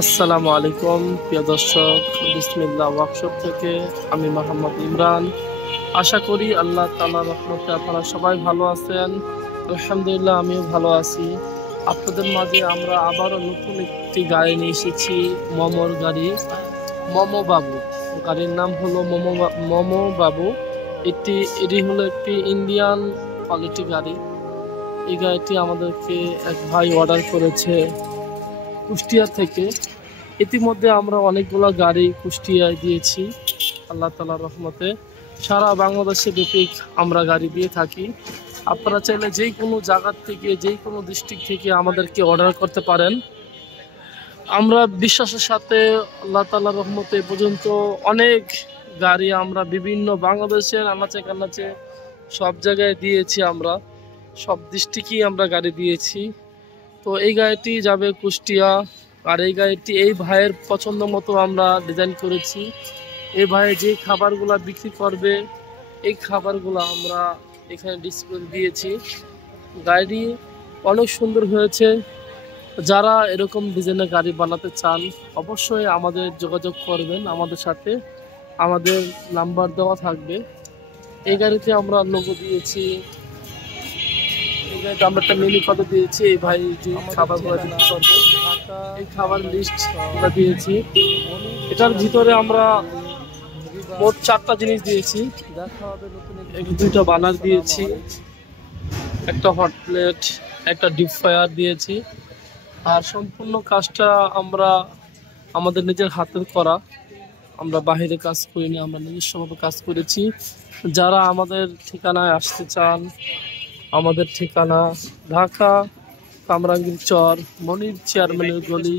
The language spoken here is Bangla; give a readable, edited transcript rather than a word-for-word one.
আসসালামু আলাইকুম প্রিয় দর্শক, বিসমিল্লাহ ওয়ার্কশপ থেকে আমি মোহাম্মদ ইমরান। আশা করি আল্লাহ তাআলার রহমতে আপনারা সবাই ভালো আছেন। আলহামদুলিল্লাহ, আমিও ভালো আছি। আপনাদের মাঝে আমরা আবারও নতুন একটি গাড়ি নিয়ে এসেছি, মোমোর গাড়ি, মোমো বাবু। গাড়ির নাম হলো মোমো বাবু। এটি হলো একটি ইন্ডিয়ান কোয়ালিটি গাড়ি। এই গাড়িটি আমাদেরকে এক ভাই অর্ডার করেছে কুষ্টিয়া থেকে। ইতিমধ্যে আমরা অনেকগুলো গাড়ি কুষ্টিয়ায় দিয়েছি আল্লাহ তাআলার রহমতে। সারা বাংলাদেশে ব্যাপী আমরা গাড়ি দিয়ে থাকি। আপনারা চাইলে যে কোনো জায়গার থেকে, যে কোনো ডিস্ট্রিক্ট থেকে আমাদেরকে অর্ডার করতে পারেন। আমরা বিশ্বাসের সাথে আল্লাহ তাআলার রহমতে পর্যন্ত অনেক গাড়ি আমরা বিভিন্ন বাংলাদেশের আনাচে কানাচে সব জায়গায় দিয়েছি। আমরা সব ডিস্ট্রিক্টই আমরা গাড়ি দিয়েছি। তো এই গাড়িটি যাবে কুষ্টিয়া। আর এই গাড়িটি এই ভাইয়ের পছন্দ মতো আমরা ডিজাইন করেছি। এই ভাই যে খাবারগুলো বিক্রি করবে, এই খাবারগুলো আমরা এখানে ডিসপ্লে দিয়েছি। গাড়ি অনেক সুন্দর হয়েছে। যারা এরকম ডিজাইনের গাড়ি বানাতে চান অবশ্যই আমাদের যোগাযোগ করবেন আমাদের সাথে। আমাদের নাম্বার দেওয়া থাকবে। এই গাড়িতে আমরা লোগো দিয়েছি, আমরা একটা মেনু কথা দিয়েছি। এই ভাই যে খাবারগুলো বিক্রি করবে, এই খাবার লিস্ট আমরা দিয়েছি। এটার ভিতরে আমরা মোট 4টা জিনিস দিয়েছি। দুইটা বানার দিয়েছি, একটা হট প্লেট, একটা ডিপ ফ্রায়ার দিয়েছি। আর সম্পূর্ণ কাজটা আমরা আমাদের নিজের হাতের করা, আমরা বাহিরে কাজ করিনি, আমরা নিজস্বভাবে কাজ করেছি। যারা আমাদের ঠিকানায় আসতে চান, আমাদের ঠিকানা ঢাকা কামরাঙ্গীর চর, মনির চেয়ারম্যানের গলি।